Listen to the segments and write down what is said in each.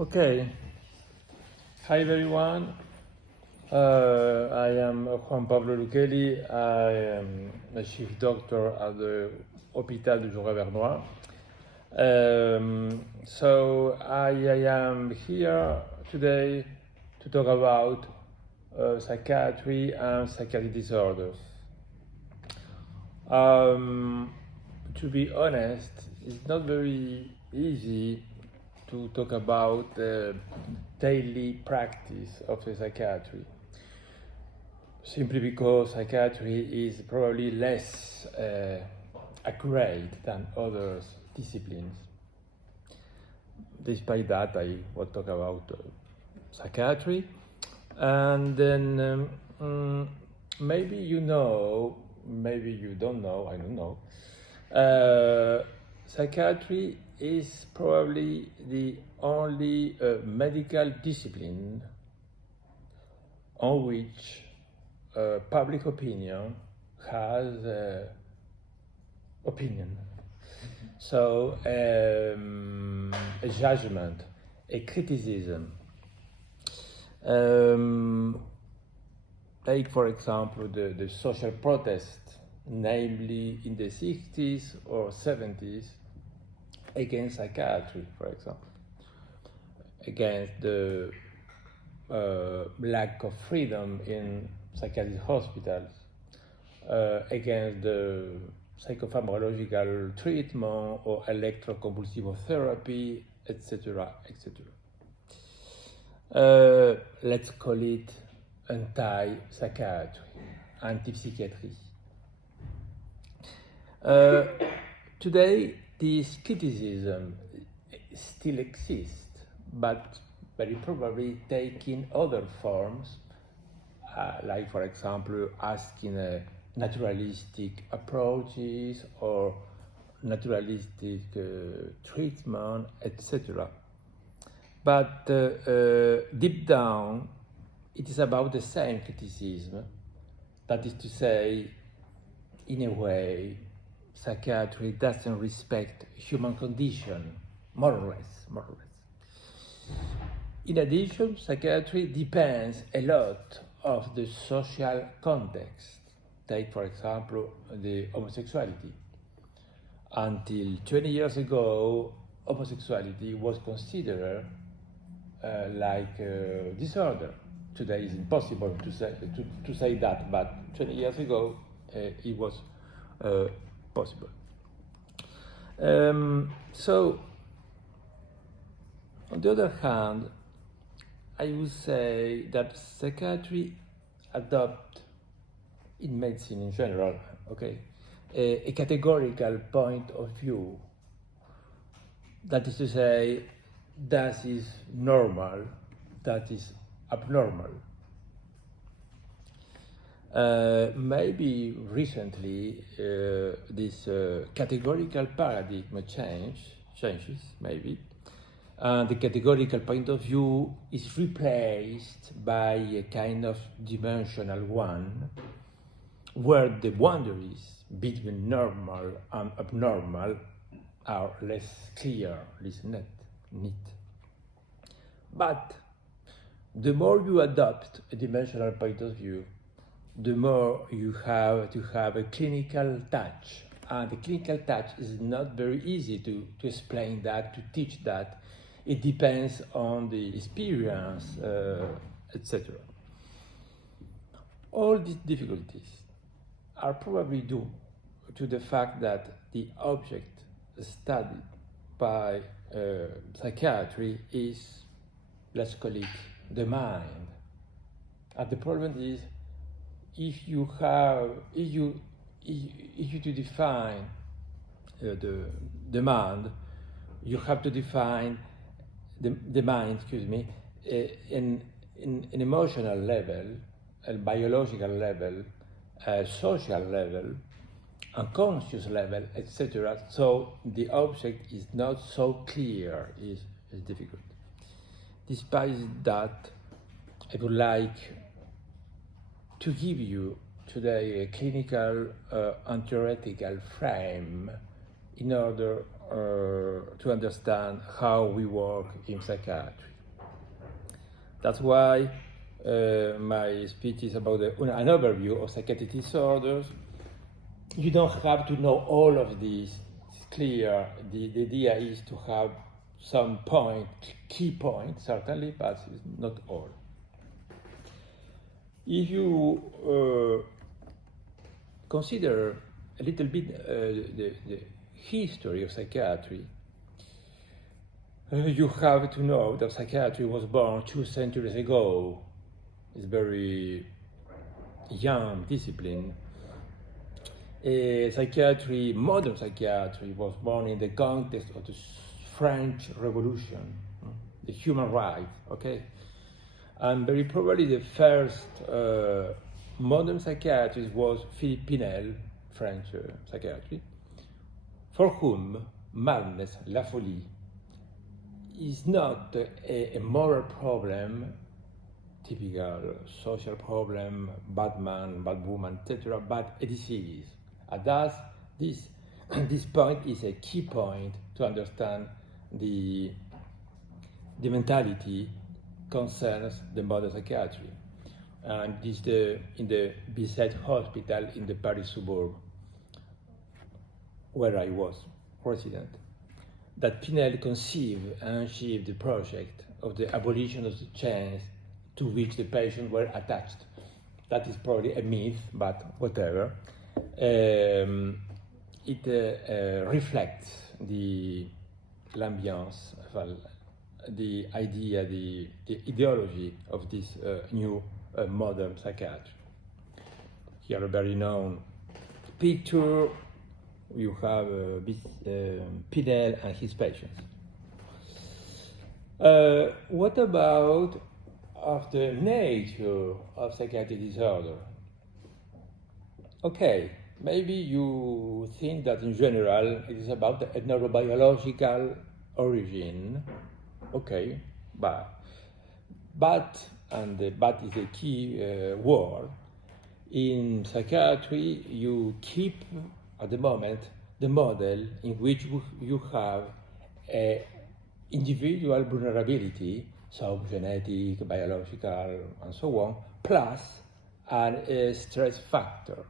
Okay. Hi everyone. I am Juan Pablo Lucchelli. I am a chief doctor at the Hôpital du Jura-Vernois. So I am here today to talk about psychiatry and psychiatric disorders. To be honest, it's not very easy to talk about the daily practice of a psychiatry, simply because psychiatry is probably less accurate than other disciplines. Despite that, I will talk about psychiatry, and then maybe you know, maybe you don't know, I don't know. Psychiatry is probably the only medical discipline on which public opinion has opinion. So a judgment, a criticism. Take for example the social protest, namely in the 60s or 70s, against psychiatry, for example, against the lack of freedom in psychiatric hospitals, against the psychopharmacological treatment or electroconvulsive therapy, etc., etc. Let's call it anti-psychiatry, anti-psychiatry. Today, this criticism still exists, but very probably taking other forms, like for example asking naturalistic approaches or naturalistic treatment, etc. But deep down, it is about the same criticism. That is to say, in a way, psychiatry doesn't respect human condition, more or less. In addition, psychiatry depends a lot of the social context. Take, for example, the homosexuality. Until 20 years ago, homosexuality was considered like a disorder. Today it's impossible to say that, but 20 years ago it was possible. So, on the other hand, I would say that psychiatry adopt, in medicine in general, okay, a categorical point of view. That is to say, that is normal, that is abnormal. Maybe recently this categorical paradigm changes, maybe. The categorical point of view is replaced by a kind of dimensional one, where the boundaries between normal and abnormal are less clear, less neat. But the more you adopt a dimensional point of view, the more you have to have a clinical touch. And the clinical touch is not very easy to explain that, to teach that. It depends on the experience, etc. All these difficulties are probably due to the fact that the object studied by psychiatry is, let's call it, the mind. And the problem is, if you to define the mind, you have to define the mind, in emotional level, a biological level, a social level, unconscious level, etc. So the object is not so clear, is difficult. Despite that, I would like to give you today a clinical and theoretical frame in order to understand how we work in psychiatry. That's why my speech is about an overview of psychiatric disorders. You don't have to know all of these. It's clear. The idea is to have some key points, certainly, but not all. If you consider a little bit the history of psychiatry, you have to know that psychiatry was born 2 centuries ago. It's a very young discipline. Psychiatry, modern psychiatry, was born in the context of the French Revolution, the human rights, okay? And very probably the first modern psychiatrist was Philippe Pinel, French psychiatry, for whom madness, la folie, is not a moral problem, typical social problem, bad man, bad woman, etc., but a disease. And thus, this point is a key point to understand the mentality concerns the modern psychiatry. And this in the Bicêtre Hospital in the Paris suburb, where I was resident, that Pinel conceived and achieved the project of the abolition of the chains to which the patients were attached. That is probably a myth, but whatever. It reflects the l'ambiance, the idea, the ideology of this new modern psychiatry. Here a very known picture. You have Pinel and his patients. What about of the nature of psychiatric disorder? Okay, maybe you think that in general it is about a neurobiological origin. Okay, but and the but is a key word. In psychiatry, you keep at the moment the model in which you have a individual vulnerability, so genetic, biological, and so on, plus a stress factor.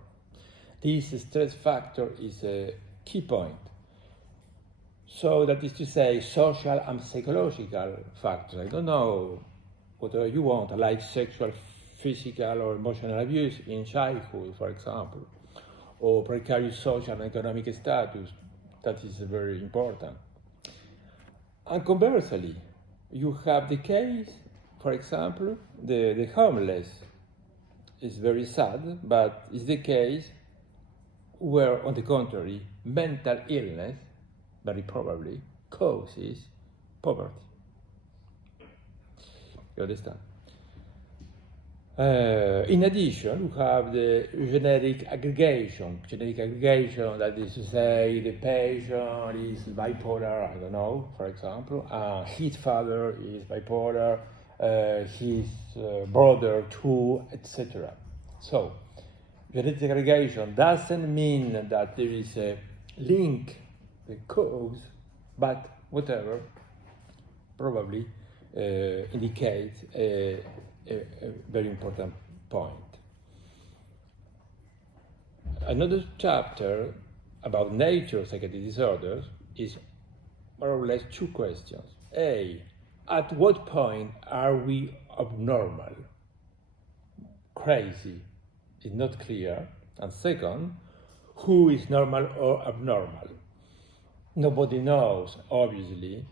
This stress factor is a key point. So that is to say, social and psychological factors. I don't know whatever you want, like sexual, physical, or emotional abuse in childhood, for example, or precarious social and economic status. That is very important. And conversely, you have the case, for example, the homeless. Is very sad, but it's the case where, on the contrary, mental illness very probably causes poverty. You understand? In addition, you have the genetic aggregation. That is to say, the patient is bipolar, I don't know, for example, his father is bipolar, his brother too, etc. So, genetic aggregation doesn't mean that there is a link, a cause, but whatever, probably indicates a very important point. Another chapter about nature of psychiatric disorders is more or less 2 questions. A, at what point are we abnormal? Crazy is not clear. And second, who is normal or abnormal? Nobody knows, obviously.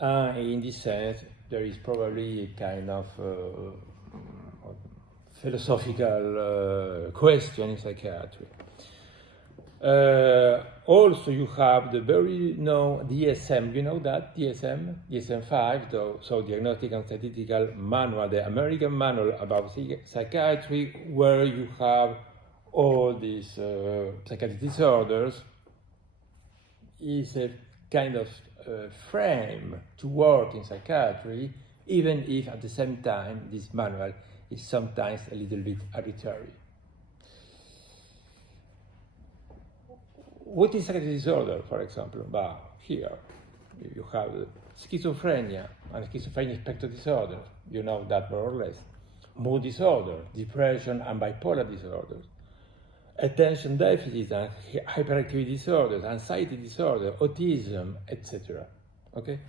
In this sense, there is probably a kind of philosophical question in psychiatry. Also, you have the very known DSM, you know that, DSM-5, so Diagnostic and Statistical Manual, the American Manual about Psychiatry, where you have all these psychiatric disorders, is a kind of frame to work in psychiatry, even if at the same time this manual is sometimes a little bit arbitrary. What is psychiatric disorder, for example? Here, You have schizophrenia and schizophrenia spectrum disorder. You know that more or less. Mood disorder, depression and bipolar disorders. Attention deficit and hyperactivity disorders, anxiety disorder, autism, etc. Okay?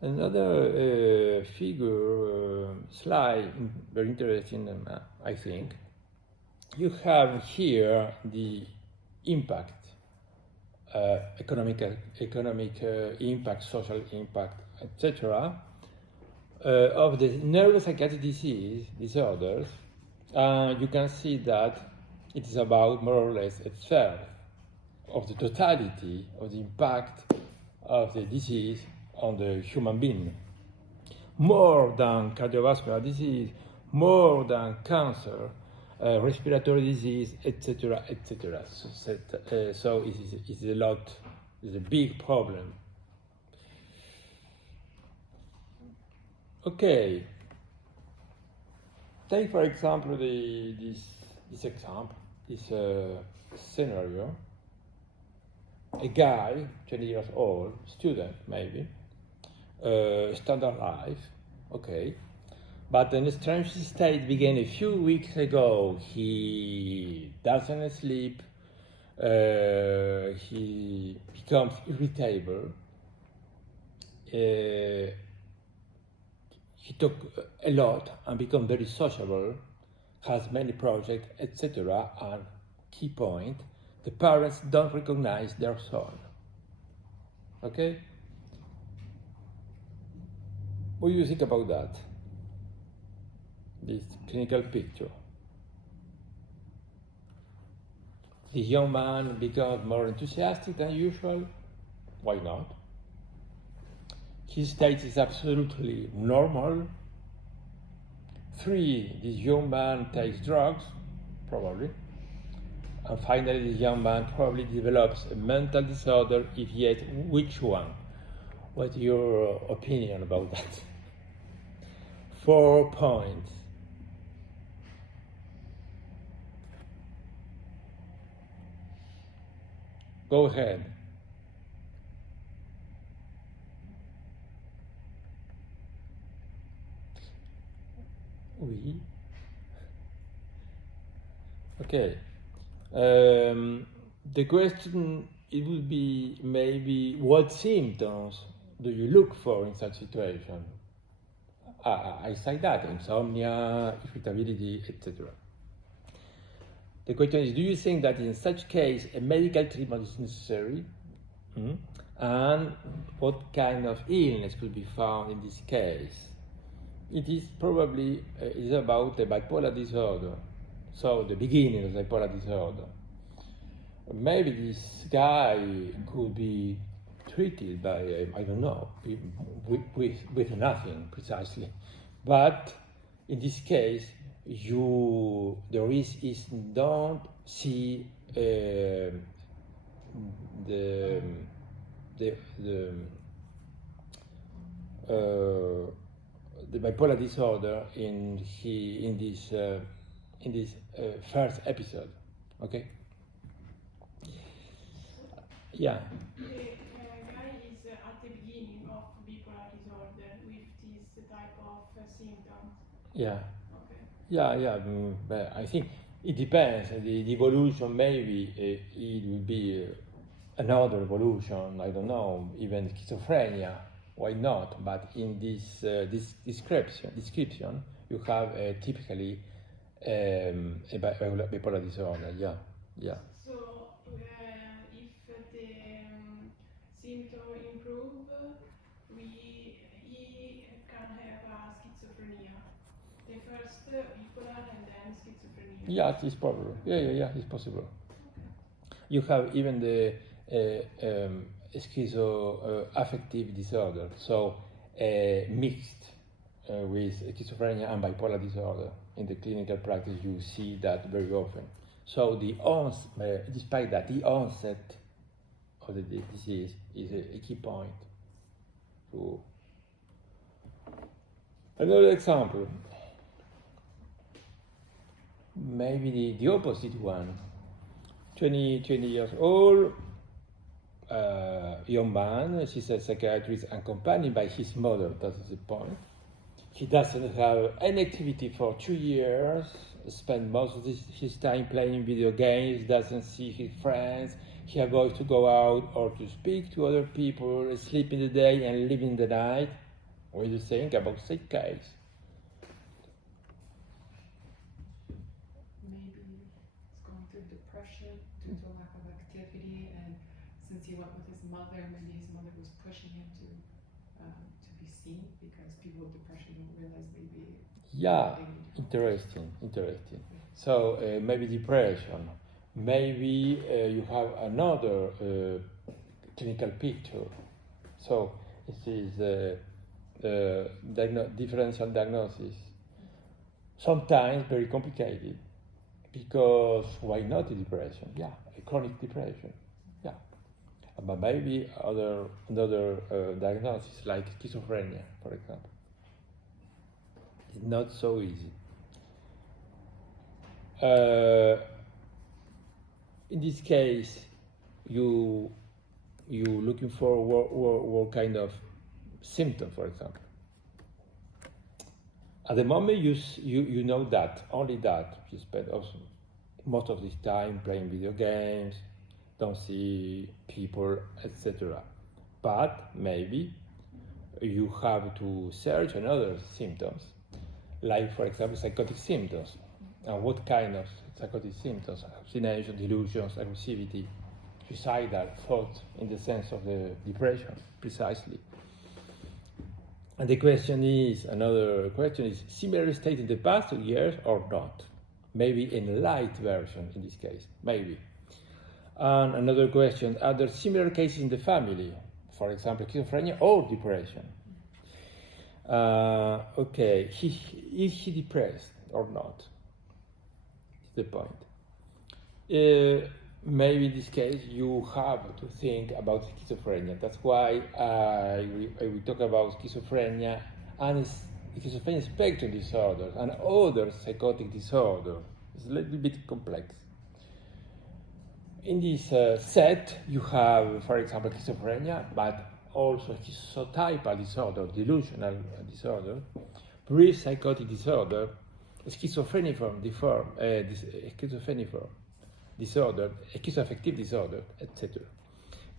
Another slide, very interesting, I think. You have here the impact, economic impact, social impact, etc., of the neuropsychiatric disorders. You can see that it is about more or less a third of the totality of the impact of the disease on the human being. More than cardiovascular disease, more than cancer, respiratory disease, etc., etc. So it's a lot, it's a big problem. Okay. Take for example this example, this scenario. A guy, 20 years old, student maybe, standard life, okay. But an strange state began a few weeks ago. He doesn't sleep, he becomes irritable, he talks a lot and becomes very sociable, has many projects, etc. And key point, the parents don't recognize their son. Okay? What do you think about that? This clinical picture. The young man becomes more enthusiastic than usual. Why not? His state is absolutely normal. 3, this young man takes drugs, probably. And finally, this young man probably develops a mental disorder. If yes, which one? What's your opinion about that? 4 points. Go ahead. Oui. Okay. The question, it would be maybe what symptoms do you look for in such situation? I say that, insomnia, irritability, etc. The question is, do you think that in such case a medical treatment is necessary? And what kind of illness could be found in this case? It is probably is about the bipolar disorder, so the beginning of the bipolar disorder. Maybe this guy could be treated by, I don't know, with nothing precisely. But in this case, the risk is don't see the bipolar disorder in this first episode. Okay. Yeah. The guy is at the beginning of bipolar disorder with this type of symptoms. Yeah. Okay. Yeah. But I think it depends. The evolution maybe it will be another evolution. I don't know. Even schizophrenia. Why not? But in this description, you have typically a bipolar disorder. Yeah. So if the symptoms improve, he can have a schizophrenia. The first bipolar and then schizophrenia. Yeah, it's possible. Yeah, it's possible. You have even the schizoaffective disorder, so mixed with schizophrenia and bipolar disorder. In the clinical practice, you see that very often. So despite that, the onset of the disease is a key point. So, another example, maybe the opposite one. 20 years old, young man. He's a psychiatrist accompanied by his mother. That is the point. He doesn't have any activity for 2 years, spends most of his time playing video games, doesn't see his friends, he avoids to go out or to speak to other people, sleep in the day and live in the night. What do you think about such case? Maybe he's going through depression due to a lack of activity, and since he went with his mother, maybe his mother was pushing him to be seen, because people with depression don't realize maybe. Yeah, interesting. So maybe depression. Maybe you have another clinical picture. So it is differential diagnosis. Sometimes very complicated, because why not a depression? Yeah, a chronic depression. Yeah, but maybe another diagnosis like schizophrenia, for example. It's not so easy. In this case, you looking for what kind of symptom, for example. At the moment, you know that, only that. You spend also most of this time playing video games, don't see people, etc. But maybe you have to search another symptoms, like, for example, psychotic symptoms. And what kind of psychotic symptoms? Hallucinations, delusions, aggressivity, suicidal thoughts in the sense of the depression, precisely. And another question is, similar state in the past 2 years or not? Maybe in light version in this case, maybe. And another question, are there similar cases in the family? For example, schizophrenia or depression? Okay, is he depressed or not? The point. Maybe in this case you have to think about schizophrenia. That's why I will talk about schizophrenia and schizophrenia spectrum disorders and other psychotic disorders. It's a little bit complex. In this set, you have, for example, schizophrenia, but also schizotypal disorder, delusional disorder, brief psychotic disorder, schizophreniform disorder, schizoaffective disorder, etc.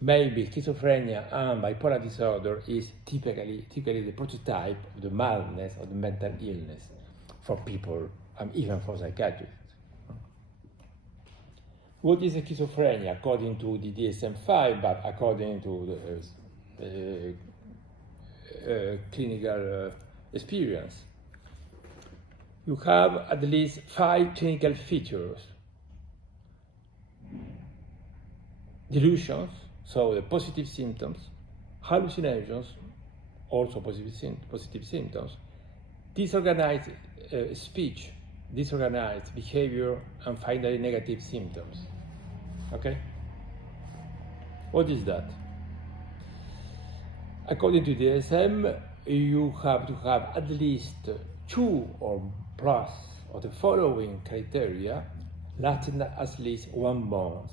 Maybe schizophrenia and bipolar disorder is typically the prototype of the madness or the mental illness for people, and even for psychiatrists. What is schizophrenia according to the DSM-5, but according to the clinical experience? You have at least 5 clinical features. Delusions, so the positive symptoms, hallucinations, also positive symptoms, disorganized speech, disorganized behavior, and finally negative symptoms. Okay? What is that? According to the DSM, you have to have at least 2 or plus of the following criteria lasting at least 1 month.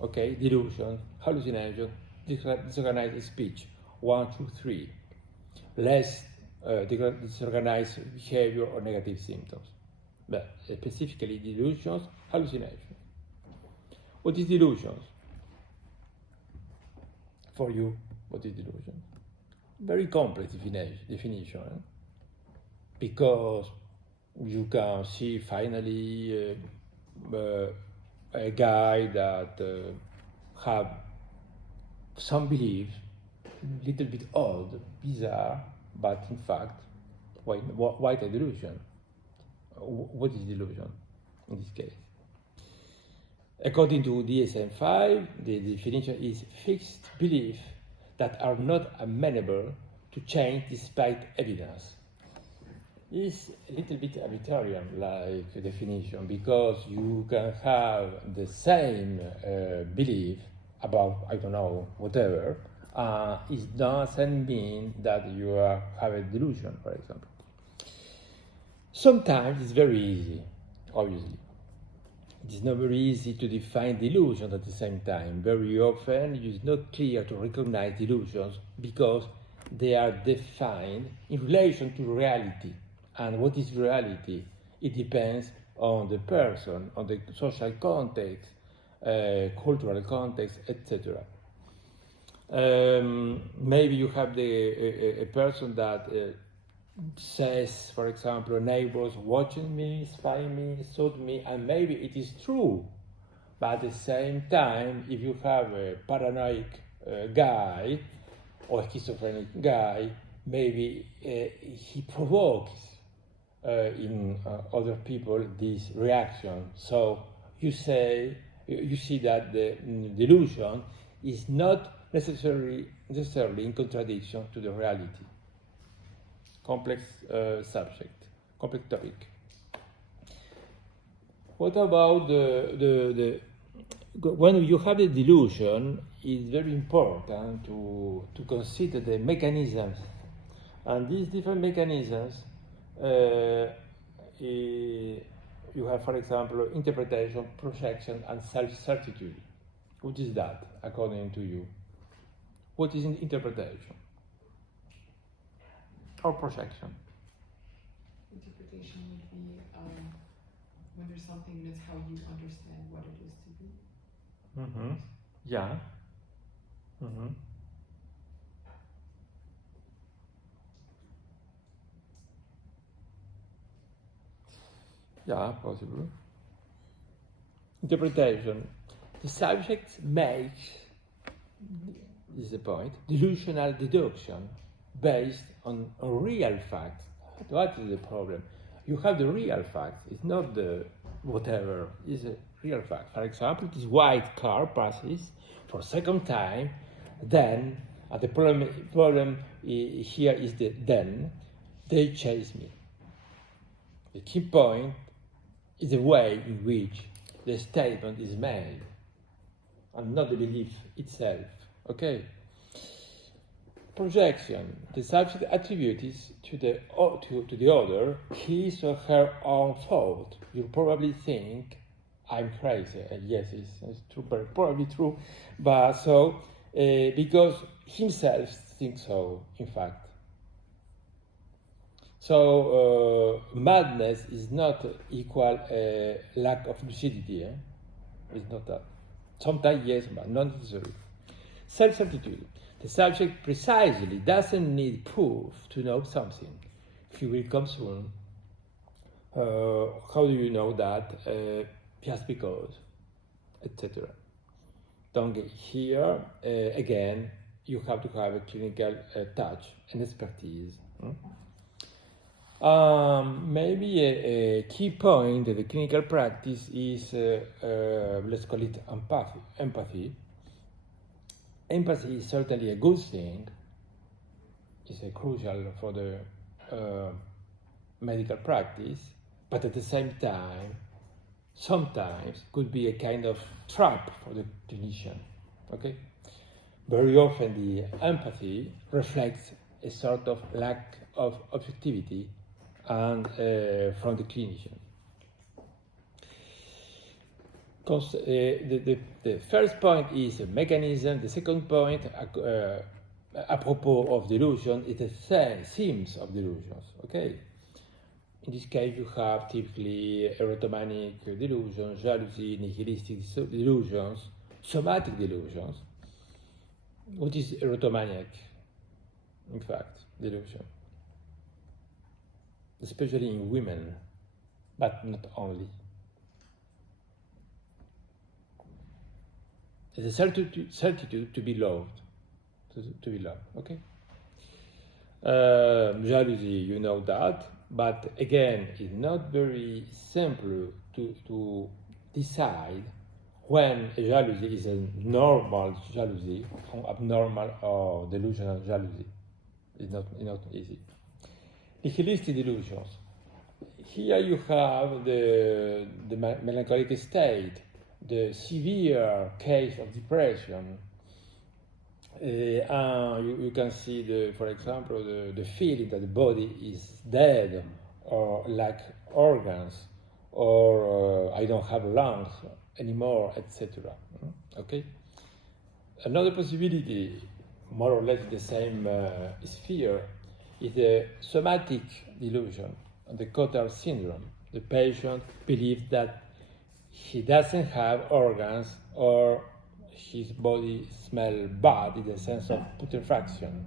Okay, delusion, hallucination, disorganized speech, 1, 2, 3. Less disorganized behavior or negative symptoms. But specifically delusions, hallucinations. What is delusions? For you, what is delusion? Very complex definition. Because you can see finally a guy that have some beliefs, little bit odd, bizarre, but in fact, quite a delusion. What is delusion in this case? According to DSM-5, the definition is fixed beliefs that are not amenable to change despite evidence. It's a little bit arbitrary, like definition, because you can have the same belief about, I don't know, whatever. It doesn't mean that you have a delusion, for example. Sometimes it's very easy, obviously. It is not very easy to define delusions at the same time. Very often it is not clear to recognize delusions because they are defined in relation to reality. And what is reality? It depends on the person, on the social context, cultural context, etc. Maybe you have a person that says, for example, neighbors watching me, spying me, saw me, and maybe it is true. But at the same time, if you have a paranoid guy or schizophrenic guy, maybe he provokes in other people this reaction. So you see that the delusion is not necessarily in contradiction to the reality. Complex subject, complex topic. What about when you have a delusion? It's very important to consider the mechanisms, and these different mechanisms. You have, for example, interpretation, projection, and self-certitude. What is that, according to you? What is interpretation? Or projection? Interpretation would be when there's something and it's how you understand what it is to be. Mm-hmm. Yeah. Mm-hmm. Yeah, possible. Interpretation. The subject makes, this is the point, delusional deduction based on real facts. What is the problem? You have the real facts. It's not the whatever. It's a real fact. For example, this white car passes for a second time. Then, the problem here is the then. They chase me. The key point is the way in which the statement is made, and not the belief itself. Okay? Projection. The subject attributes to the other his or her own fault. You probably think, I'm crazy. Yes, it's true, but probably true. But so, because himself thinks so, in fact. So, madness is not equal lack of lucidity. It's not that. Sometimes yes, but not necessarily. Self-certitude. The subject precisely doesn't need proof to know something. He will come soon. How do you know that? Just because, etc. Don't get here. Again, you have to have a clinical touch and expertise. Maybe a key point of the clinical practice is, let's call it empathy. Empathy is certainly a good thing. It's crucial for the medical practice, but at the same time, sometimes could be a kind of trap for the clinician. Okay? Very often the empathy reflects a sort of lack of objectivity and from the clinician. Because the first point is a mechanism. The second point, apropos of delusion, is the themes of delusions. Okay. In this case, you have typically erotomanic delusions, jealousy, nihilistic delusions, somatic delusions. What is erotomaniac? In fact, delusion, especially in women, but not only. It's a certitude to be loved, to be loved. Okay. Jealousy, you know that, but again, it's not very simple to decide when a jealousy is a normal jealousy, or abnormal or delusional jealousy. It's not easy. Nihilistic delusions. Here you have the melancholic state, the severe case of depression. You can see, for example, the feeling that the body is dead or lack organs, or I don't have lungs anymore, etc. Okay. Another possibility, more or less the same sphere, is the somatic delusion, the Cotard syndrome. The patient believes that he doesn't have organs or his body smells bad in the sense of putrefaction.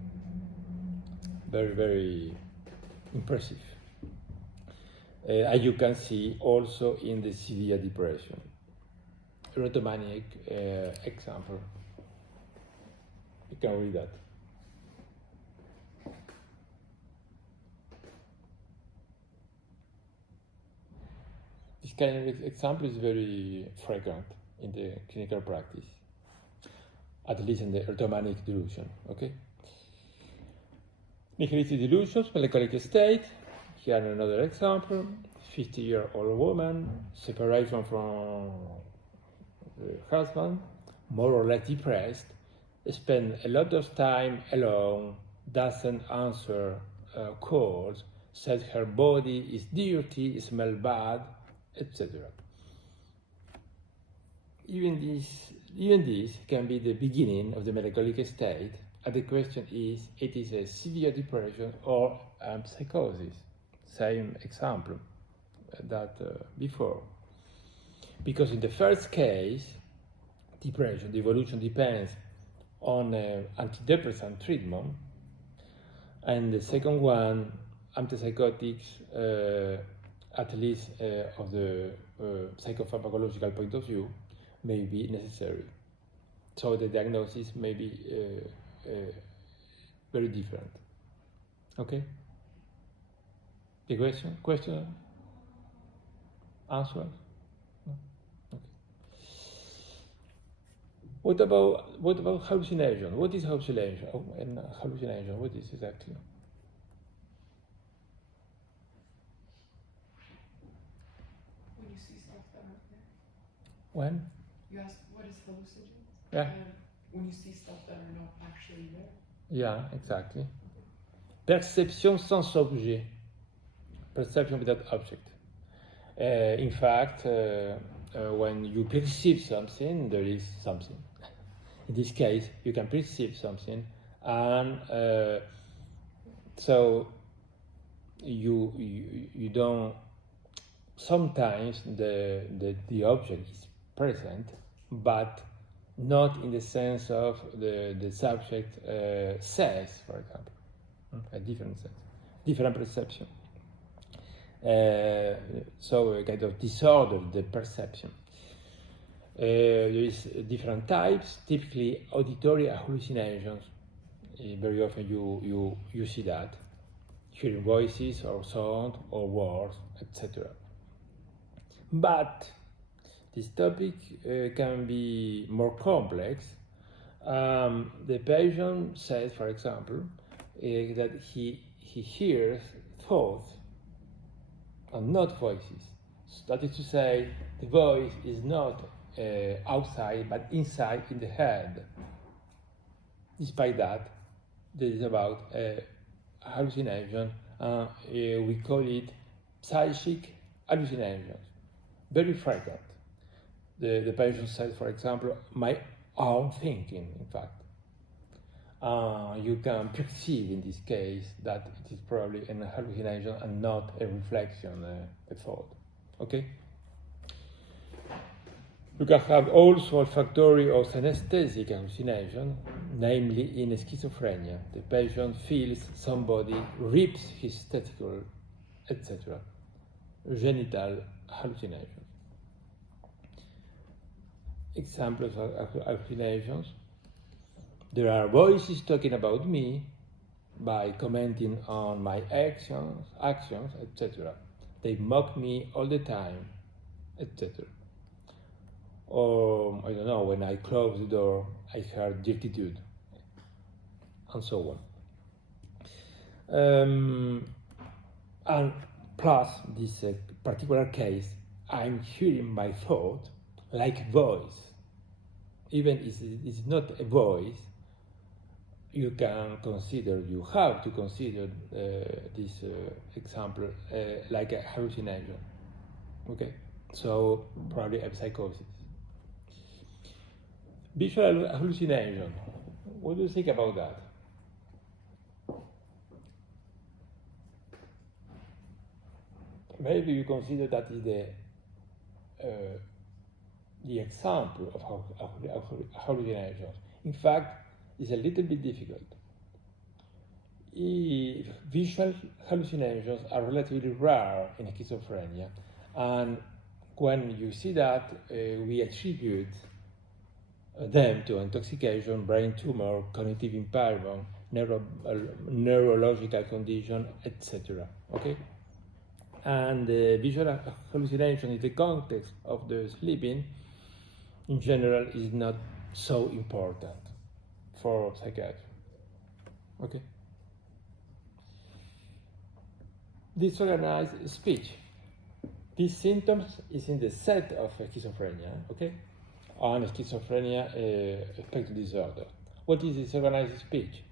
Very, very impressive. As you can see also in the severe depression. Erotomaniac example. You can read that. This kind of example is very frequent in the clinical practice, at least in the erotomaniac delusion, okay? Nihilistic delusions, melancholic state. Here another example, 50-year-old woman, separation from the husband, more or less depressed, spend a lot of time alone, doesn't answer calls, says her body is dirty, smells bad, etc. Even this can be the beginning of the melancholic state, and the question is, it is a severe depression or psychosis. Same example that before. Because in the first case, depression, the evolution depends on antidepressant treatment, and the second one, antipsychotics, at least of the psychopharmacological point of view, may be necessary. So the diagnosis may be very different. Okay? The question? Answer? No? Okay. What about hallucination? What is hallucination? Oh, and hallucination, what is exactly? When you see stuff that aren't there. When? You asked what is hallucinogen? Yeah. When you see stuff that are not actually there. Yeah, exactly. Perception sans objet. Perception without object. In fact, when you perceive something, there is something. In this case, you can perceive something, and so you don't. Sometimes the object is present, but not in the sense of the subject says, for example, a different sense, different perception. So a kind of disorder, the perception. There is different types, typically auditory hallucinations. Very often you see that, hearing voices or sound or words, etc. But this topic can be more complex. The patient says, for example, that he hears thoughts and not voices. That is to say, the voice is not outside but inside in the head. Despite that, this is about hallucination. We call it psychic hallucinations. Very frequent. The patient says, for example, my own thinking, in fact. You can perceive in this case that it is probably an hallucination and not a reflection, a thought. Okay? You can have also olfactory or synesthetic hallucination, namely in schizophrenia. The patient feels somebody rips his testicle, etc. Genital hallucinations. Examples of hallucinations. There are voices talking about me by commenting on my actions, etc. They mock me all the time, etc. Or, I don't know, when I close the door, I hear dirtitude, and so on. And plus, this particular case, I'm hearing my thought like voice. Even if it's not a voice, you have to consider this example like a hallucination. Okay, so probably a psychosis. Visual hallucination. What do you think about that? Maybe you consider that is the example of hallucinations. In fact, it's a little bit difficult. Visual hallucinations are relatively rare in schizophrenia, and when you see that, we attribute them to intoxication, brain tumor, cognitive impairment, neurological condition, etc. Okay, and visual hallucination in the context of the sleeping, in general, is not so important for psychiatry. Okay. Disorganized speech. These symptoms is in the set of schizophrenia, okay, and schizophrenia affective disorder. What is disorganized speech?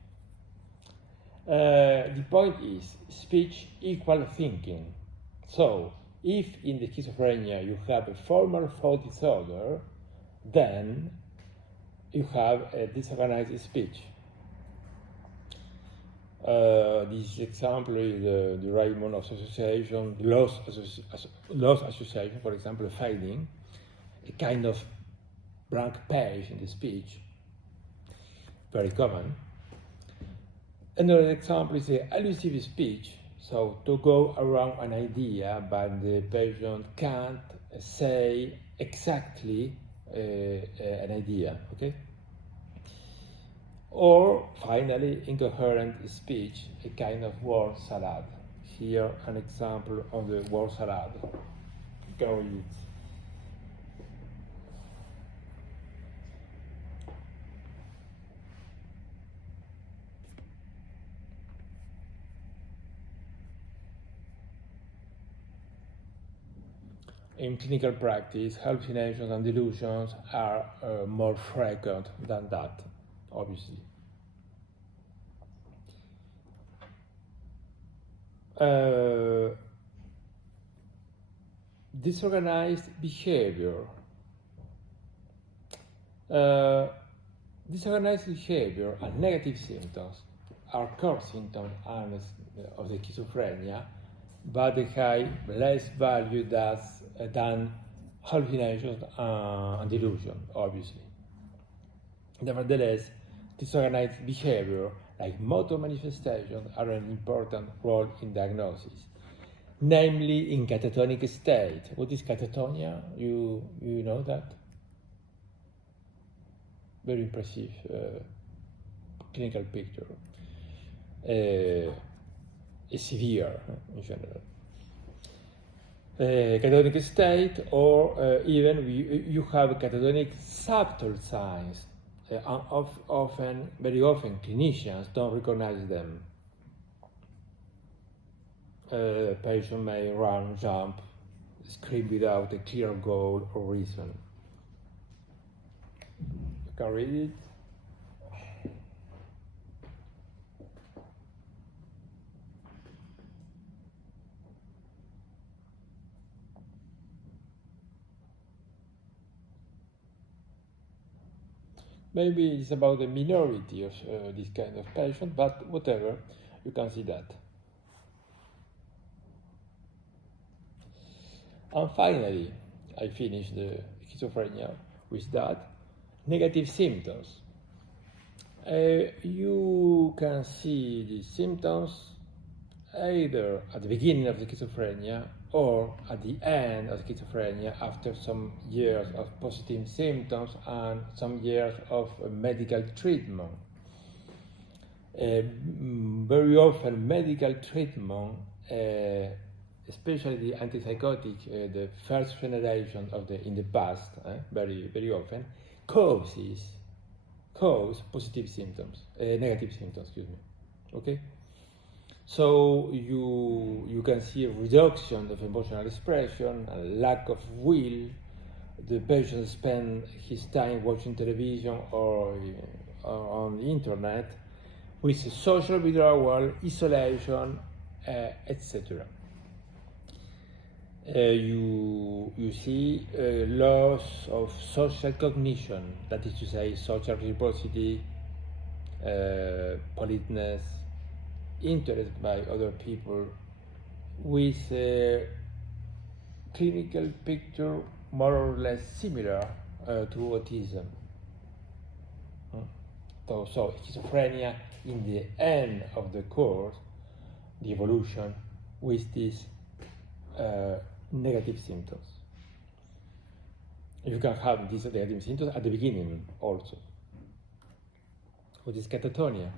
The point is speech equal thinking. So, if in the schizophrenia you have a formal thought disorder, then you have a disorganized speech. This example is the derivation of association, loss association, for example, fading, a kind of blank page in the speech, very common. Another example is the elusive speech, so to go around an idea, but the patient can't say exactly an idea, okay? Or finally, incoherent speech, a kind of word salad. Here, an example of the word salad. Go read it. In clinical practice, hallucinations and delusions are more frequent than that, obviously. Disorganized behavior. Disorganized behavior and negative symptoms are core symptoms of the schizophrenia, but they have less value than hallucinations and delusion, obviously. Nevertheless, disorganized behavior, like motor manifestations, are an important role in diagnosis, namely in catatonic state. What is catatonia? You know that? Very impressive clinical picture. Severe in general. Catatonic state, or even you have catatonic subtle signs. Very often, clinicians don't recognize them. Patient may run, jump, scream without a clear goal or reason. You can read it. Maybe it's about the minority of this kind of patient, but whatever, you can see that. And finally, I finish the schizophrenia with that. Negative symptoms. You can see the symptoms either at the beginning of the schizophrenia or at the end of schizophrenia after some years of positive symptoms and some years of medical treatment. Very often medical treatment, especially the antipsychotic, the first generation in the past, very often, cause positive symptoms, negative symptoms, excuse me, okay? So you can see a reduction of emotional expression, a lack of will. The patient spends his time watching television or on the internet, with social withdrawal, isolation, etc. you see loss of social cognition, that is to say, social reciprocity, politeness, interest by other people, with a clinical picture more or less similar to autism. So schizophrenia in the end of the course, the evolution, with these negative symptoms. You can have these negative symptoms at the beginning also. What is catatonia?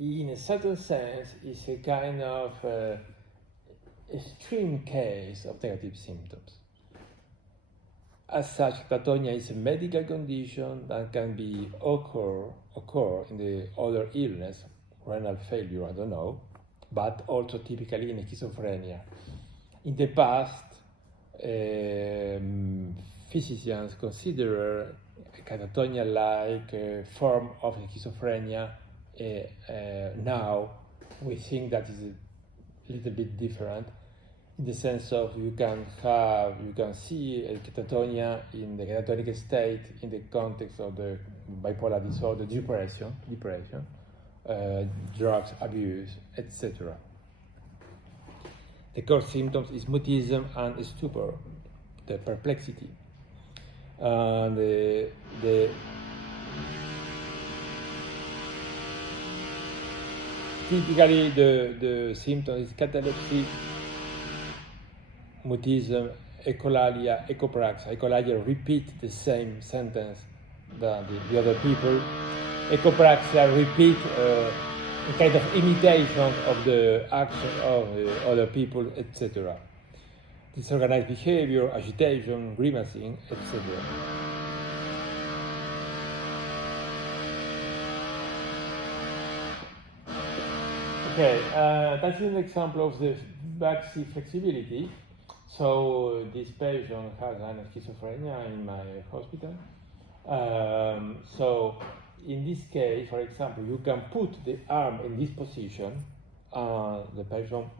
In a certain sense, it's a kind of extreme case of negative symptoms. As such, catatonia is a medical condition that can be occur in the other illness, renal failure, I don't know, but also typically in schizophrenia. In the past, physicians consider catatonia-like form of schizophrenia. Now we think that is a little bit different, in the sense of you can see a catatonia in the catatonic state in the context of the bipolar disorder, depression, drugs abuse, etc. The core symptoms is mutism and stupor, the perplexity. Typically, the symptom is catalepsy, mutism, echolalia, echopraxia. Echolalia repeat the same sentence than the other people. Echopraxia repeat a kind of imitation of the action of the other people, etc. Disorganized behavior, agitation, grimacing, etc. Okay, that's an example of the vaccine flexibility. So this patient has an schizophrenia in my hospital. So in this case, for example, you can put the arm in this position. The patient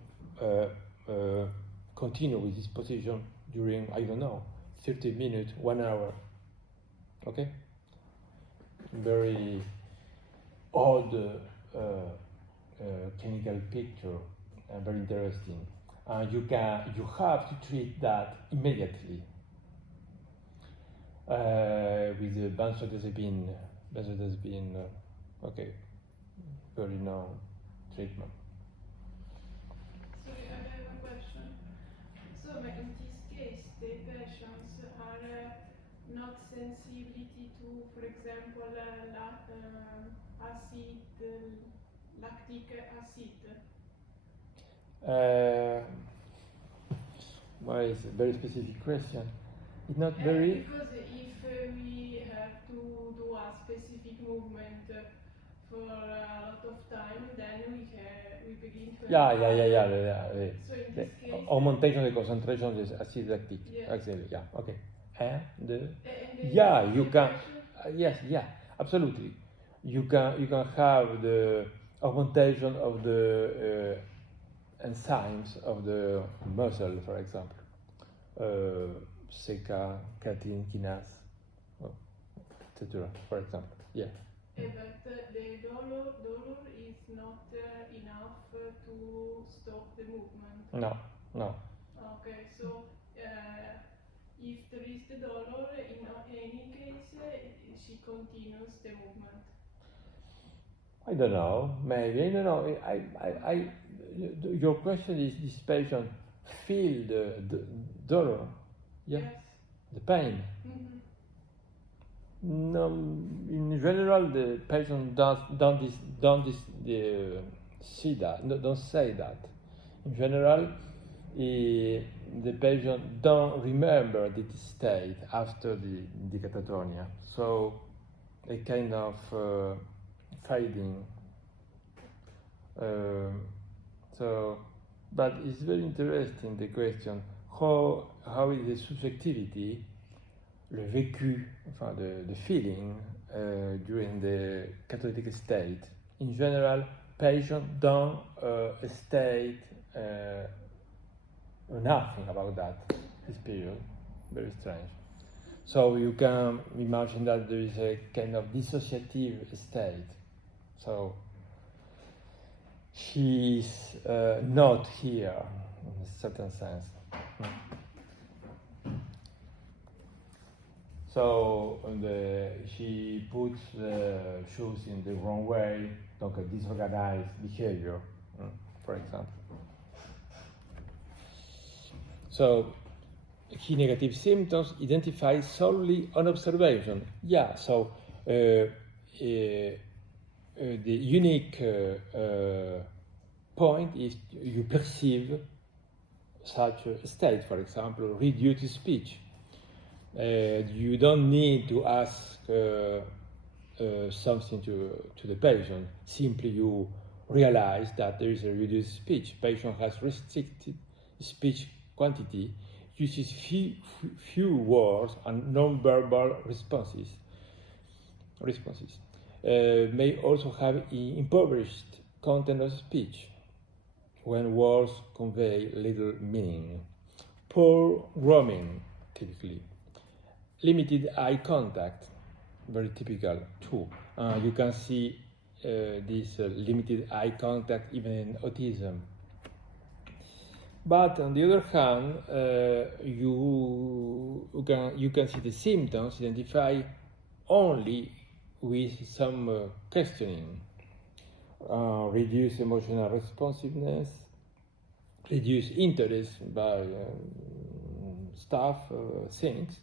continue with this position during, I don't know, 30 minutes, 1 hour. Okay? Very odd clinical picture, very interesting. You have to treat that immediately with the benzodiazepine, okay, very known treatment. So I have a question. So in this case, the patients are not sensibility to, for example, lactic acid. Well, it's a very specific question. It's not very. Because if we have to do a specific movement for a lot of time, then we begin to. Yeah. So in this case. Augmentation of the concentration of acid lactic. Yeah. Exactly. Yeah. Okay. And Yeah, you can. Yes. Yeah. Absolutely. You can have the augmentation of the enzymes of the muscle, for example, CK, creatine kinase, etc. For example, yeah. But the dolor is not enough to stop the movement. No. Okay, so if there is the dolor, in any case, she continues the movement. I don't know. Maybe I don't know. Your question is: this patient feel the dolor? Yeah. Yes. The pain. Mm-hmm. No, in general, the patient don't see that. No, don't say that. In general, the patient don't remember this state after the catatonia. So, a kind of fading. But it's very interesting, the question, how is the subjectivity, le vécu, the feeling during the catatotic state. In general, patients don't state nothing about that, this period. Very strange. So you can imagine that there is a kind of dissociative state. So she is not here in a certain sense. So she puts the shoes in the wrong way, like a disorganized behavior, for example. So key negative symptoms identified solely on observation. Yeah, so the unique point is you perceive such a state, for example, reduced speech. You don't need to ask something to the patient. Simply you realize that there is a reduced speech. Patient has restricted speech quantity, uses few words and non-verbal responses. May also have impoverished content of speech when words convey little meaning. Poor roaming, typically. Limited eye contact, very typical too. You can see this limited eye contact even in autism. But on the other hand, you can see the symptoms identified only with some questioning. Reduced emotional responsiveness, reduced interest by things,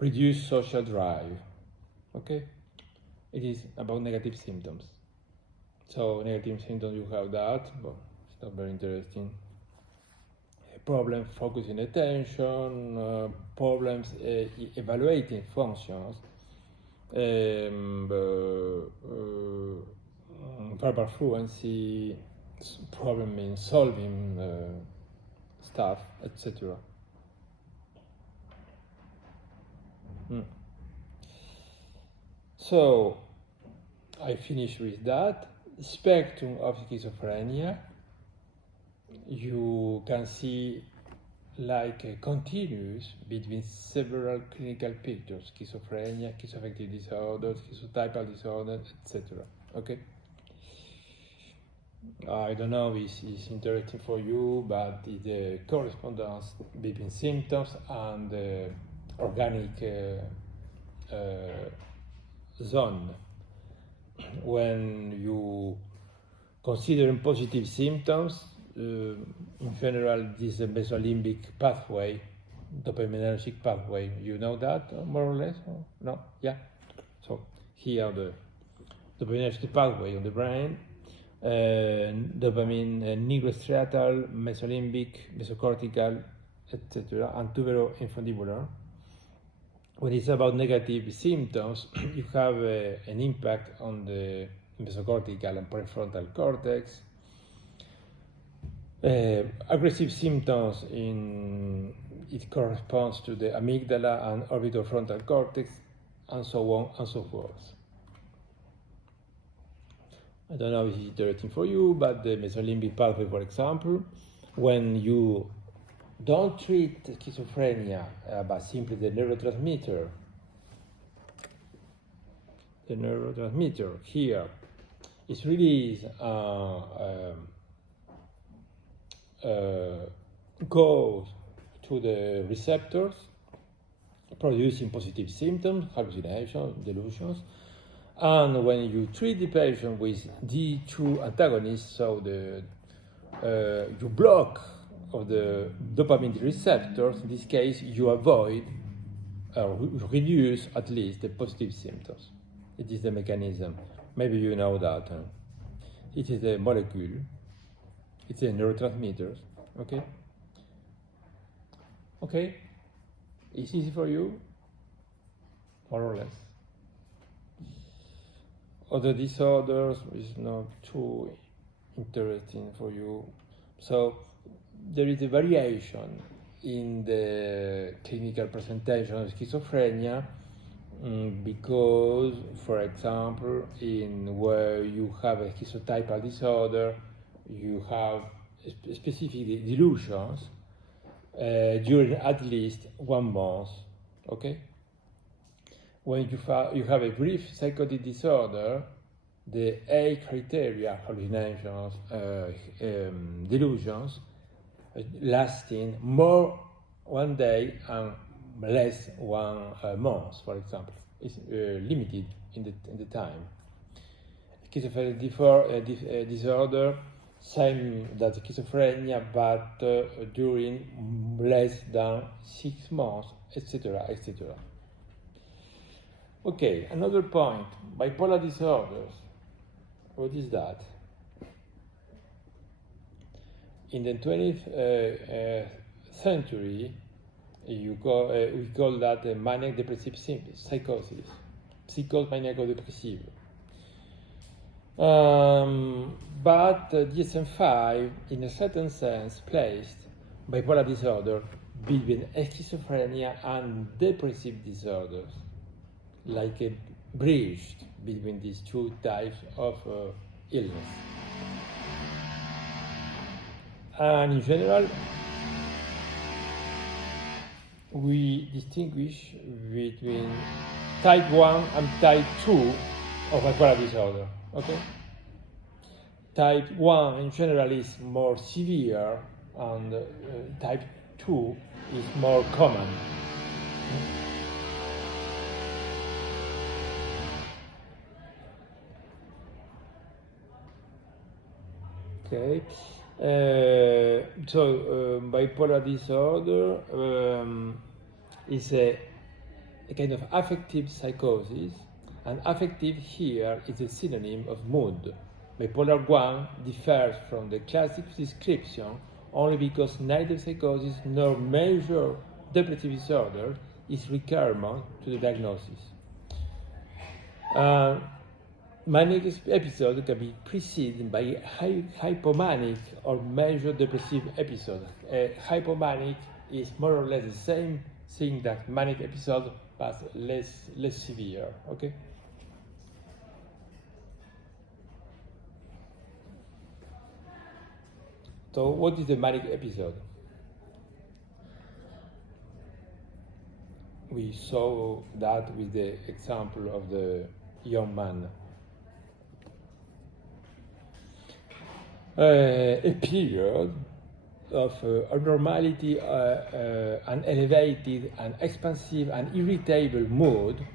reduced social drive. Okay, it is about negative symptoms. So negative symptoms, you have that, but it's not very interesting. Problem focusing attention, problems evaluating functions, verbal fluency, problem in solving stuff, etc. So I finish with that. Spectrum of schizophrenia. You can see like a continuous between several clinical pictures: schizophrenia, schizoaffective disorder, schizotypal disorder, etc. Okay. I don't know if it's interesting for you, but it's the correspondence between symptoms and the organic zone. When you consider positive symptoms, in general, this is a mesolimbic pathway, dopaminergic pathway. You know that, more or less? No? Yeah? So here the dopaminergic pathway on the brain, dopamine, nigrostriatal, mesolimbic, mesocortical, etc., and tuberoinfundibular. When it's about negative symptoms, you have an impact on the mesocortical and prefrontal cortex. Aggressive symptoms, it corresponds to the amygdala and orbitofrontal cortex, and so on and so forth. I don't know if it's interesting for you, but the mesolimbic pathway, for example, when you don't treat schizophrenia, but simply the neurotransmitter here is released, goes to the receptors, producing positive symptoms, hallucinations, delusions. And when you treat the patient with D2 antagonists, so you block of the dopamine receptors, in this case you avoid or reduce at least the positive symptoms. It is the mechanism. Maybe you know that. It is a molecule. It's a neurotransmitter. Okay? Okay? It's easy for you? More or less. Other disorders is not too interesting for you. So there is a variation in the clinical presentation of schizophrenia because, for example, in where you have a schizotypal disorder, you have specific delusions, during at least 1 month. Okay. When you have a brief psychotic disorder, the 8 criteria, hallucinations, delusions, lasting more 1 day and less 1 month, for example, is limited in the time. Schizophrenic disorder, same that schizophrenia, but during less than 6 months, etc., etc. Okay, another point, bipolar disorders. What is that? In the 20th century, we call that a manic depressive psychosis, psychosis maniaco-depressive. But DSM-5, in a certain sense, placed bipolar disorder between schizophrenia and depressive disorders, like a bridge between these 2 types of illness. And in general, we distinguish between type 1 and type 2 of bipolar disorder. Okay? Type 1 in general is more severe, and type 2 is more common. Okay, bipolar disorder is a kind of affective psychosis, and affective here is a synonym of mood. Bipolar 1 differs from the classic description only because neither psychosis nor major depressive disorder is requirement to the diagnosis. Manic episode can be preceded by hypomanic or major depressive episode. Hypomanic is more or less the same thing that manic episode, but less severe. Okay. So, what is the manic episode? We saw that with the example of the young man. A period of abnormality, an elevated and expansive and irritable mood,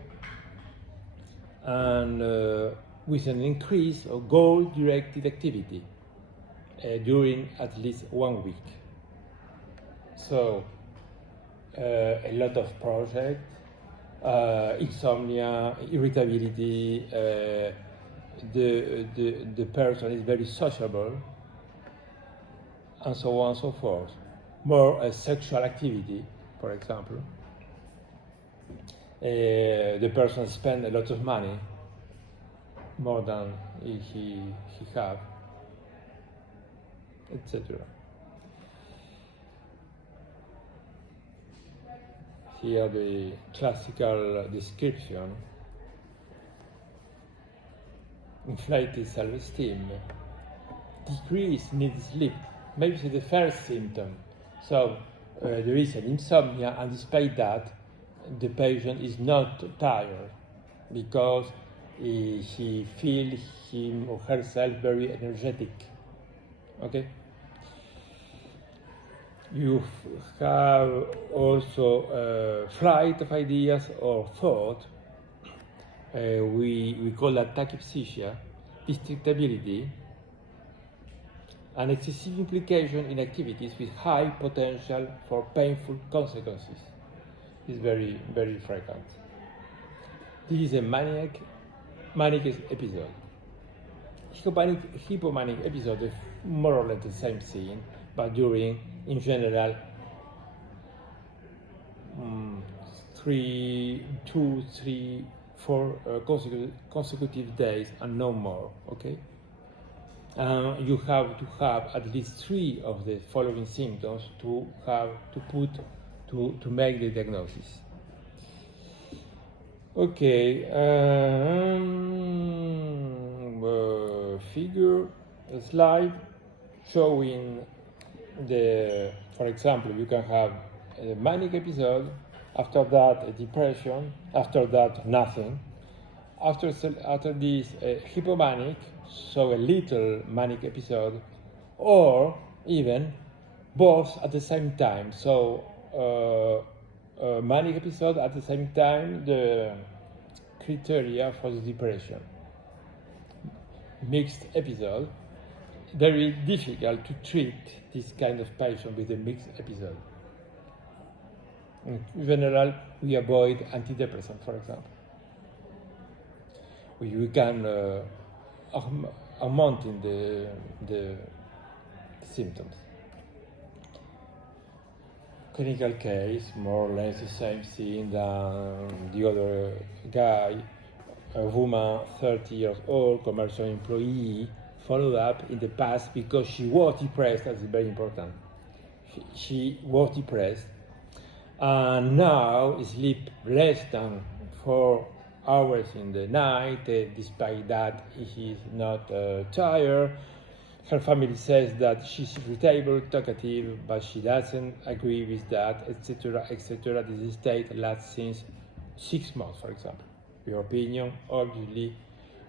and with an increase of goal-directed activity during at least 1 week. So, a lot of projects, insomnia, irritability, the person is very sociable, and so on and so forth. More sexual activity, for example. The person spends a lot of money, more than he have, etc. Here the classical description: inflated self-esteem, decreased need sleep, maybe it's the first symptom. So there is an insomnia, and despite that, the patient is not tired because he feels him or herself very energetic. Okay. You have also flight of ideas or thought. We call that tachypsychia, distractibility, and excessive implication in activities with high potential for painful consequences. Is very, very frequent. This is a manic episode. Hypomanic episode is more or less the same thing, but during, in general, 2, 3, 4 consecutive days and no more. Okay. You have to have at least 3 of the following symptoms to make the diagnosis. Okay. A slide showing for example, you can have a manic episode, after that a depression, after that nothing, after this hypomanic, so a little manic episode, or even both at the same time. So manic episode at the same time the criteria for the depression. Mixed episode, very difficult to treat this kind of patient with a mixed episode. In general, we avoid antidepressants, for example. We can augment in the symptoms. Clinical case, more or less the same thing than the other guy, a woman, 30 years old, commercial employee, followed up in the past because she was depressed. That's very important. She was depressed, and now sleep less than 4 hours in the night. Despite that, she is not tired. Her family says that she's irritable, talkative, but she doesn't agree with that, etc., etc. This state lasts since 6 months, for example. Your opinion, obviously,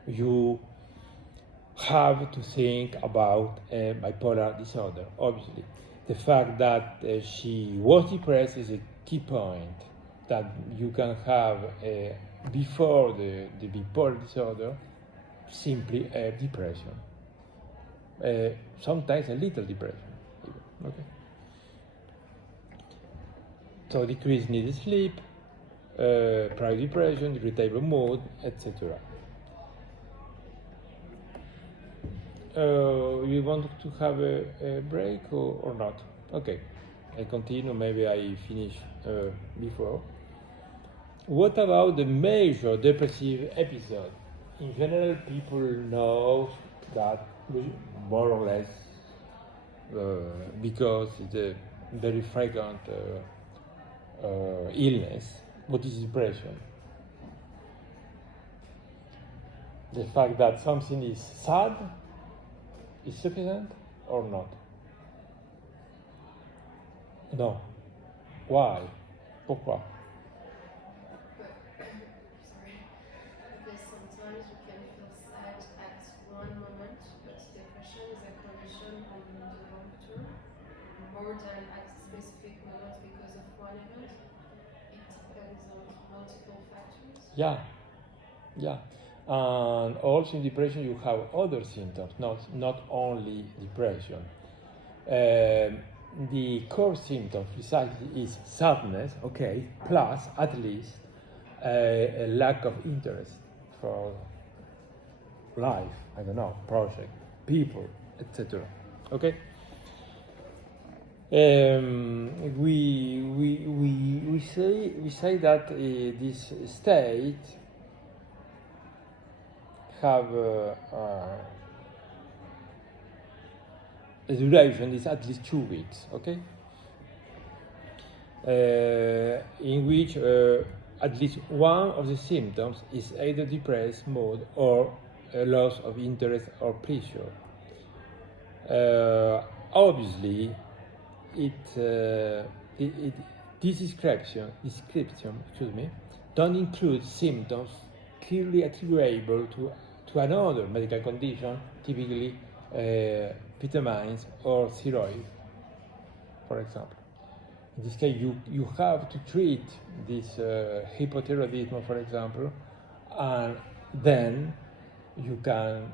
you have to think about a bipolar disorder. Obviously, the fact that she was depressed is a key point that you can have before the bipolar disorder, simply a depression. Sometimes a little depression. Okay. So decreased needed sleep, prior depression, irritable mood, etc. You want to have a break or not? Okay, I continue. Maybe I finish before. What about the major depressive episode? In general, people know that more or less because it's a very frequent illness. What is depression? The fact that something is sad is sufficient or not? No. Why? Pourquoi? Sorry. Because sometimes we can feel sad at one moment, but depression is a condition on the long term, more than at specific moments because of one event. It depends on multiple factors. Yeah. And also in depression you have other symptoms, not only depression. The core symptom precisely is sadness, okay, plus at least a lack of interest for life, I don't know, project, people, etc. Okay. We say that this state have the duration is at least 2 weeks, okay? In which at least one of the symptoms is either depressed mood or a loss of interest or pleasure. Obviously, this description, don't include symptoms clearly attributable to another medical condition, typically vitamins or thyroid, for example. In this case, you have to treat this hypothyroidism, for example, and then you can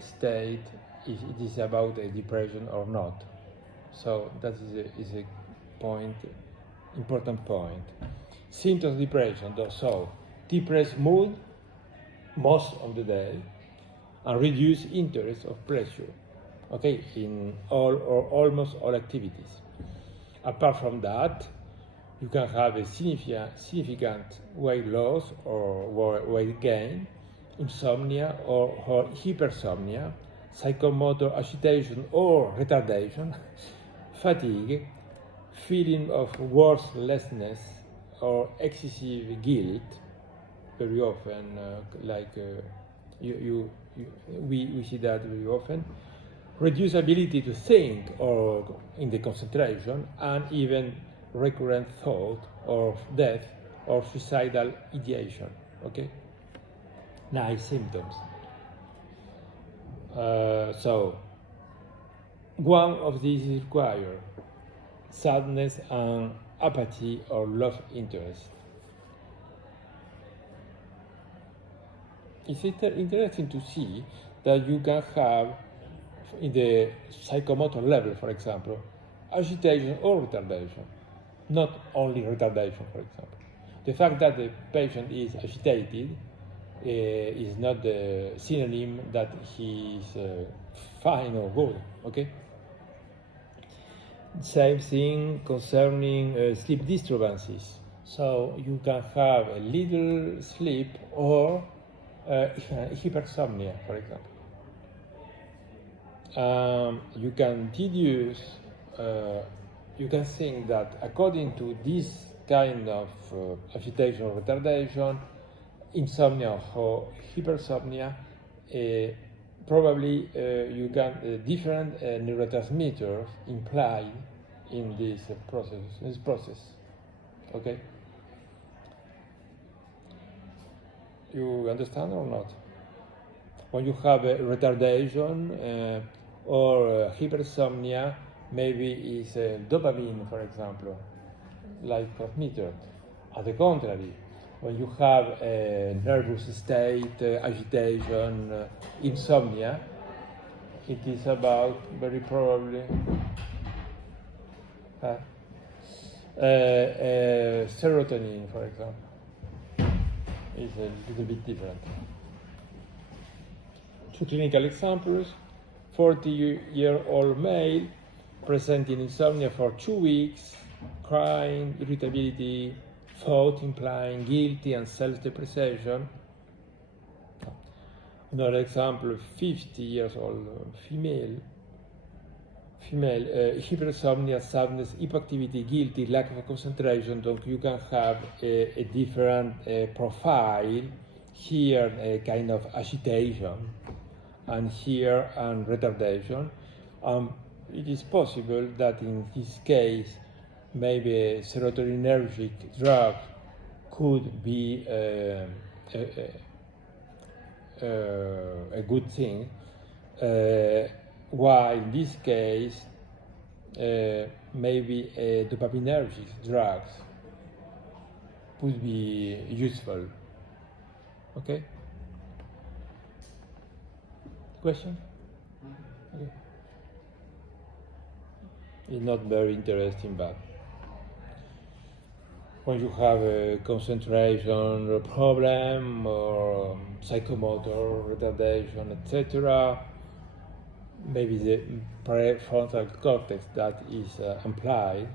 state if it is about a depression or not. So that is a point, important point. Symptoms of depression, though, so depressed mood most of the day, and reduced interest of pleasure, okay, in all or almost all activities. Apart from that, you can have a significant weight loss or weight gain, insomnia or hypersomnia, psychomotor agitation or retardation, fatigue, feeling of worthlessness or excessive guilt, very often, we see that very often, reduced ability to think or in the concentration, and even recurrent thought of death or suicidal ideation. Okay, nice symptoms. So one of these is required: sadness and apathy or love interest. It's interesting to see that you can have, in the psychomotor level, for example, agitation or retardation, not only retardation, for example. The fact that the patient is agitated is not the synonym that he is fine or good, okay? Same thing concerning sleep disturbances. So you can have a little sleep or hypersomnia, for example. You can deduce, you can think that according to this kind of agitation or retardation, insomnia or hypersomnia, probably you can different neurotransmitters implied in this process. Okay? You understand or not? When you have a retardation or hypersomnia, maybe it's dopamine, for example, like transmitter. On the contrary, when you have a nervous state, agitation, insomnia, it is about very probably serotonin, for example. Is a little bit different. Two clinical examples: 40-year-old male presenting insomnia for 2 weeks, crying, irritability, thought implying guilty and self-depreciation. Another example: 50 years old female, hypersomnia, sadness, hyperactivity, guilty, lack of concentration. So you can have a different profile. Here, a kind of agitation, and here, and retardation. It is possible that in this case, maybe a serotonergic drug could be a good thing, while in this case, maybe dopaminergic drugs would be useful. Okay? Question? Okay. It's not very interesting, but when you have a concentration problem or psychomotor retardation, etc., maybe the prefrontal cortex that is implied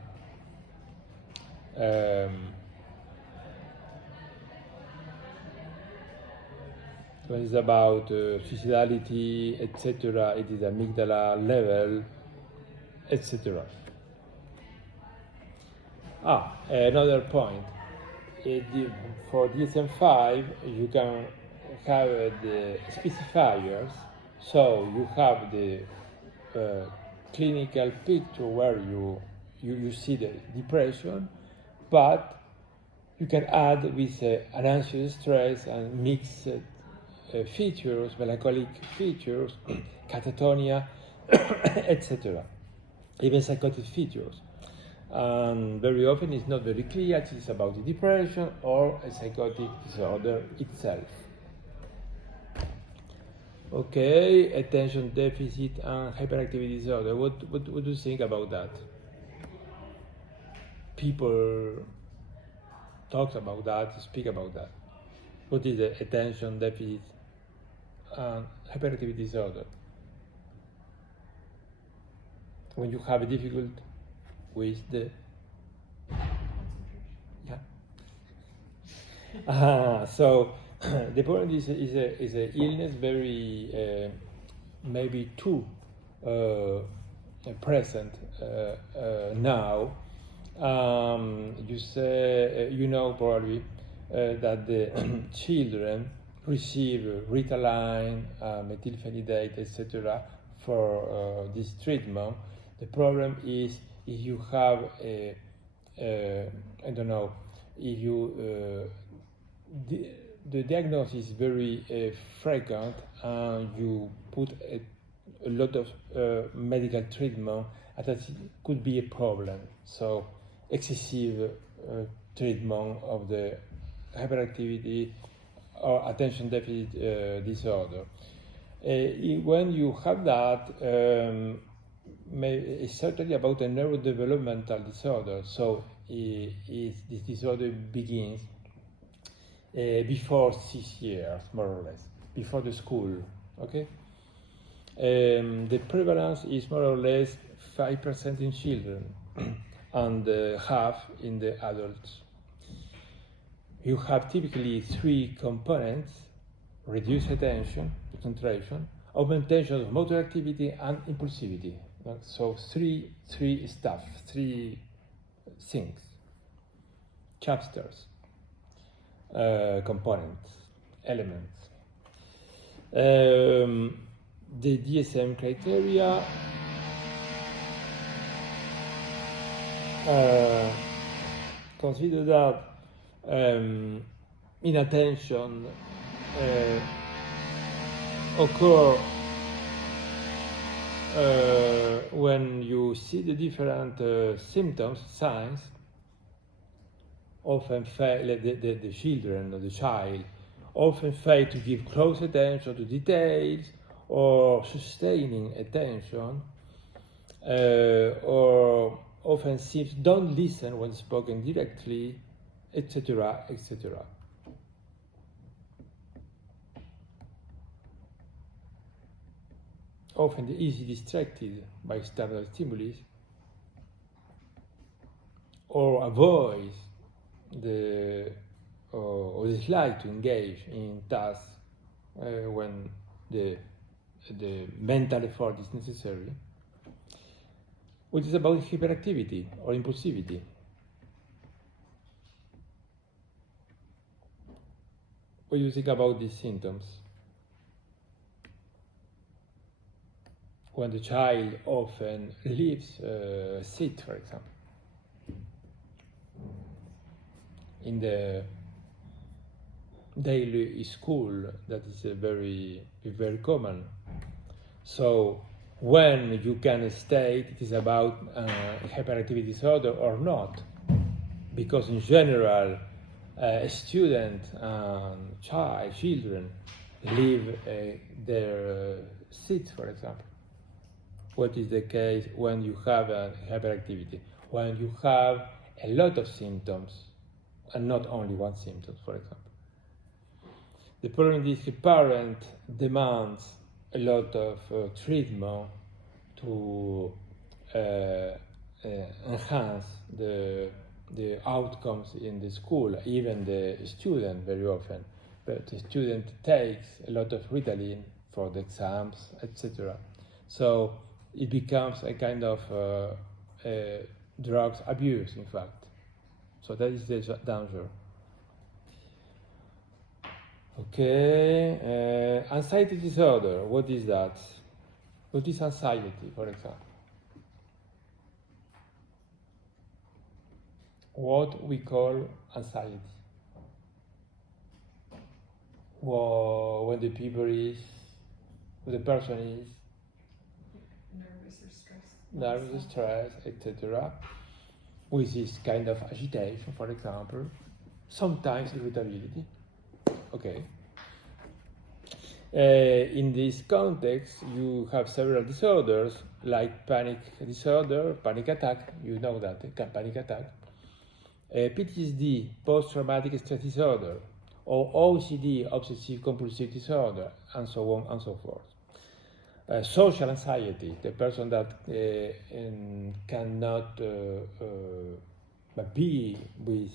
when it's about suicidality, etc., it is amygdala level, etc. Another point. For DSM-5, you can have the specifiers, so you have the clinical picture where you see the depression, but you can add with an anxious stress and mixed features, melancholic features, catatonia, etc. Even psychotic features. And very often it's not very clear if it's about the depression or a psychotic disorder itself. Okay, attention deficit and hyperactivity disorder. What do you think about that? People talk about that, speak about that. What is the attention deficit and hyperactivity disorder? When you have a difficult with the so the point is a illness very maybe too present now. You say you know probably that the children receive Ritalin, methylphenidate, etc. for this treatment. The problem is if you have I don't know, if you the diagnosis is very frequent and you put a lot of medical treatment, and that could be a problem. So excessive treatment of the hyperactivity or attention deficit disorder. When you have that, it's certainly about a neurodevelopmental disorder. So this disorder begins before 6 years, more or less, before the school. Okay. The prevalence is more or less 5% in children and half in the adults. You have typically 3 components: reduced attention, concentration, augmentation of motor activity, and impulsivity. So three things, chapters, components, elements. The DSM criteria consider that inattention occur when you see the different symptoms, signs. Often fail, the children or the child often fail to give close attention to details or sustaining attention, or often seems don't listen when spoken directly, etc., etc. Often easily distracted by external stimuli, or avoids or dislike to engage in tasks when the mental effort is necessary, which is about hyperactivity or impulsivity. What do you think about these symptoms? When the child often leaves a seat, for example, in the daily school, that is very common. So when you can state it is about hyperactivity disorder or not, because in general, a student and children leave their seats, for example. What is the case when you have a hyperactivity? When you have a lot of symptoms and not only one symptom, for example. The problem is the parent demands a lot of treatment to enhance the outcomes in the school, even the student very often. But the student takes a lot of Ritalin for the exams, etc. So it becomes a kind of drugs abuse, in fact. So that is the danger. Okay, anxiety disorder, what is that? What is anxiety, for example? What we call anxiety. Well, when the person is nervous or stressed, etc., with this kind of agitation, for example, sometimes irritability. Okay. In this context, you have several disorders like panic disorder, panic attack, you know that, panic attack, PTSD, post-traumatic stress disorder, or OCD, obsessive compulsive disorder, and so on and so forth. Social anxiety, the person that cannot be with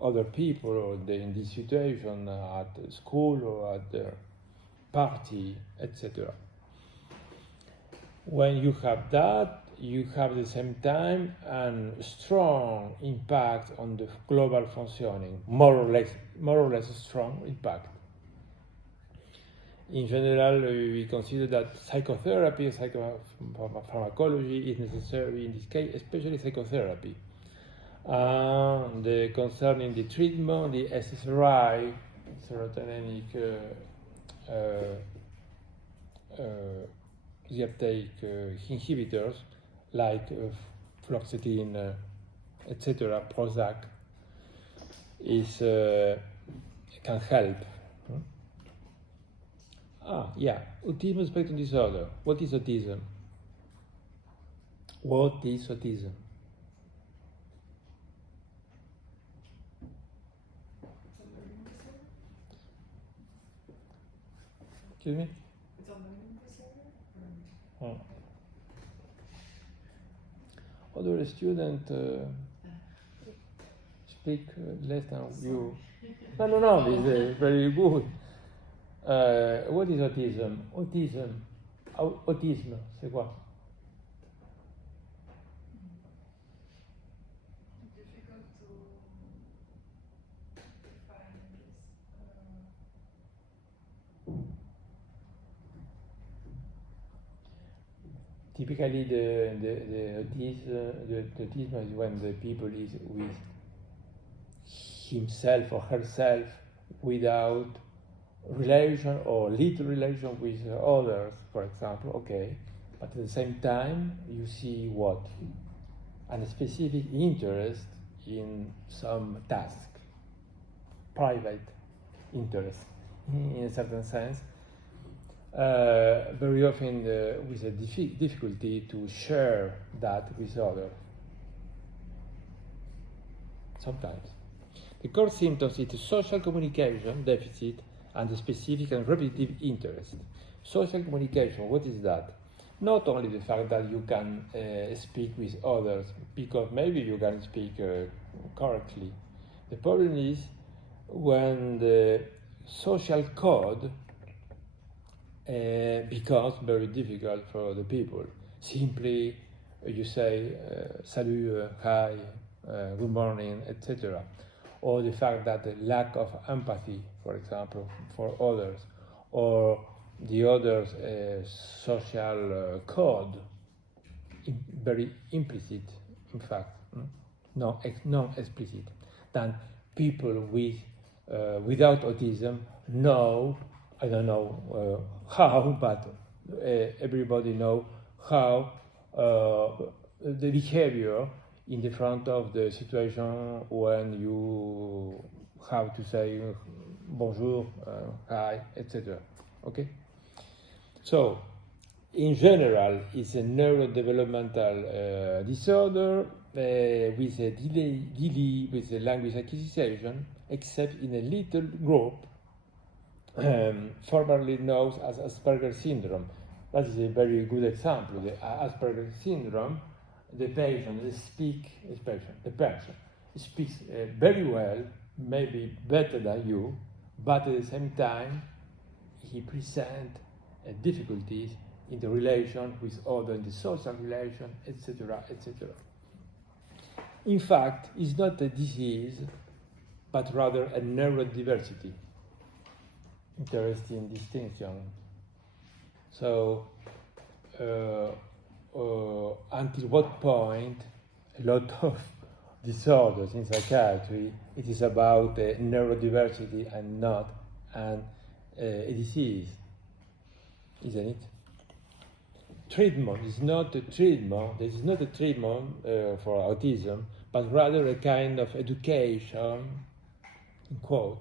other people or in this situation at school or at the party, etc. When you have that, you have at the same time a strong impact on the global functioning, more or less strong impact. In general, we consider that psychotherapy, pharmacology is necessary in this case, especially psychotherapy. The concerning the treatment, the SSRI, serotonin reuptake inhibitors like fluoxetine, etc., Prozac, can help. Autism spectrum disorder. What is autism? What is autism? Excuse me? It's a learning disorder? Other students speak less than you. No, this is very good. What is autism? Autisme, c'est quoi? Difficult to define this. Typically, the autism is when the people is with himself or herself without relation or little relation with others, for example, okay, but at the same time you see what? A specific interest in some task, private interest in a certain sense, very often with a difficulty to share that with others. Sometimes. The core symptoms is social communication deficit and the specific and repetitive interest. Social communication, what is that? Not only the fact that you can speak with others, because maybe you can speak correctly. The problem is when the social code becomes very difficult for the people. Simply you say salut, hi, good morning, etc. Or the fact that the lack of empathy, for example, for others, or the others' social code, very implicit, in fact, non-explicit, than people without autism know, I don't know how, but everybody know how the behavior in the front of the situation when you have to say bonjour, hi, etc. Okay? So, in general, it's a neurodevelopmental disorder with a delay with the language acquisition, except in a little group, formerly known as Asperger syndrome. That is a very good example. The Asperger syndrome, the person speaks very well, maybe better than you, but at the same time, he presents difficulties in the relation with others, in the social relation, etc., etc. In fact, it's not a disease, but rather a neurodiversity. Interesting distinction. So, until what point a lot of disorders in psychiatry, it is about neurodiversity and not a disease, isn't it? Treatment is not a treatment. This is not a treatment for autism, but rather a kind of education, in quote,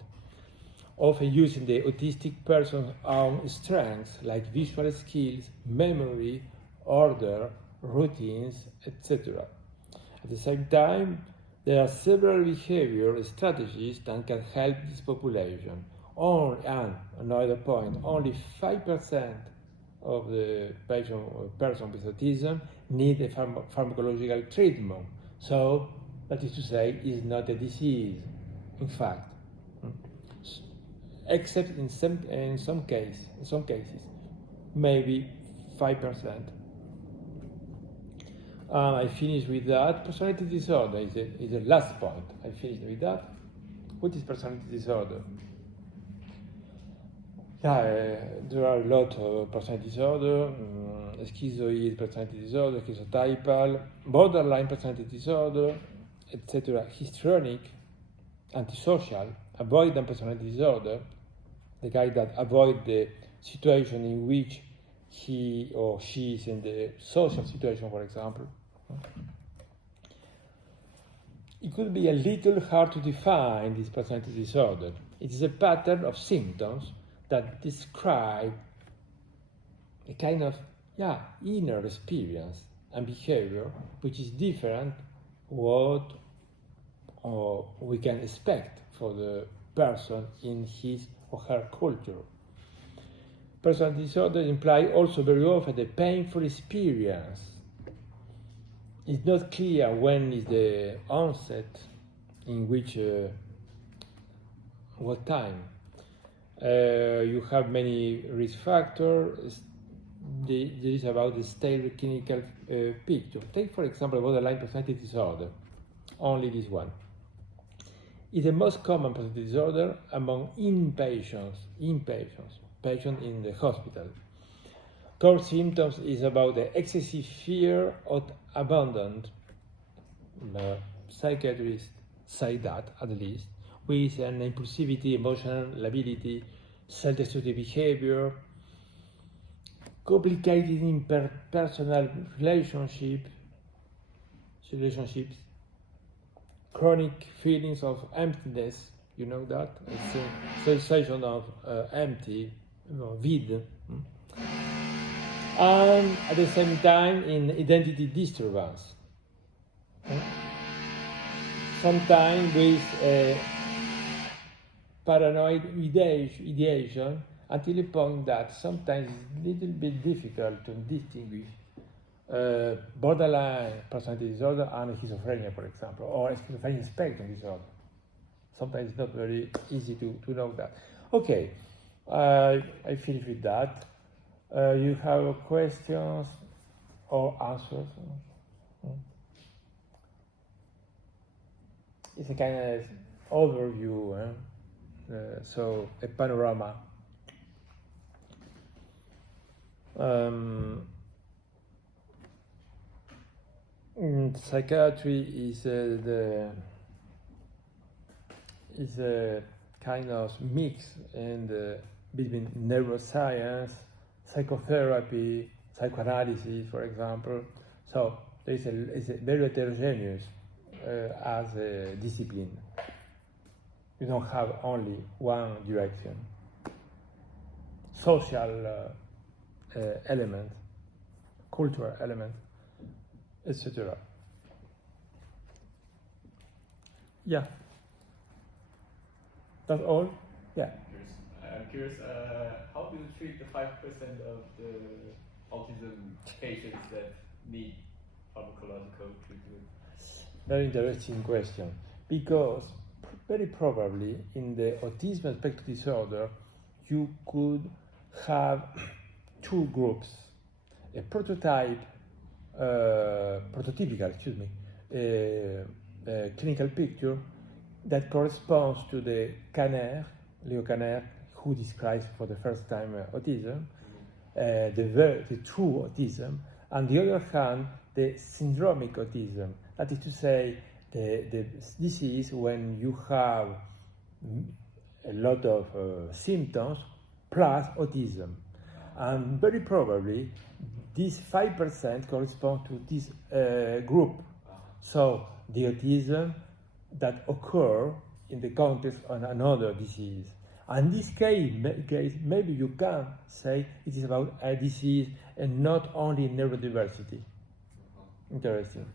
often using the autistic person's own strengths like visual skills, memory, order, routines, etc. At the same time, there are several behavioral strategies that can help this population. And another point, only 5% of the person with autism need a pharmacological treatment. So, that is to say, it's not a disease, in fact. Except in some cases, maybe 5%. I finish with that. Personality disorder is the last point. I finish with that. What is personality disorder? there are a lot of personality disorder, schizoid personality disorder, schizotypal, borderline personality disorder, etc. Histrionic, antisocial, avoidant personality disorder, the guy that avoids the situation in which he or she is in the social situation, for example. It could be a little hard to define this personality disorder. It is a pattern of symptoms that describe a kind of inner experience and behavior which is different what we can expect for the person in his or her culture. Personality disorder implies also very often a painful experience. It's not clear when is the onset, in which, what time. You have many risk factors. There is about the stable clinical picture. Take, for example, borderline personality disorder, only this one. It's the most common personality disorder among patients in the hospital. Core symptoms is about the excessive fear of abandonment. Psychiatrists say that, at least, with an impulsivity, emotional lability, self-destructive behavior, complicated interpersonal relationships, chronic feelings of emptiness, you know that? It's a sensation of empty, vide. And at the same time in identity disturbance. Sometimes with paranoid ideation until the point that sometimes it's a little bit difficult to distinguish borderline personality disorder and schizophrenia, for example, or schizophrenia spectrum disorder. Sometimes it's not very easy to know that. Okay, I finish with that. You have questions or answers? It's a kind of overview, so a panorama. Psychiatry is a kind of mix between neuroscience, psychotherapy, psychoanalysis, for example. So it's a very heterogeneous as a discipline. You don't have only one direction. Social element, cultural element, etc. Yeah. That's all? Yeah. I'm curious, how do you treat the 5% of the autism patients that need pharmacological treatment? Very interesting question, because very probably in the autism spectrum disorder you could have two groups: a prototypical, clinical picture that corresponds to the Leo Kanner, who describes for the first time autism, the true autism, and the other hand, the syndromic autism. That is to say, the disease when you have a lot of symptoms plus autism. And very probably, this 5% corresponds to this group. So, the autism that occur in the context of another disease. And in this case, maybe you can say it is about a disease and not only neurodiversity. Interesting.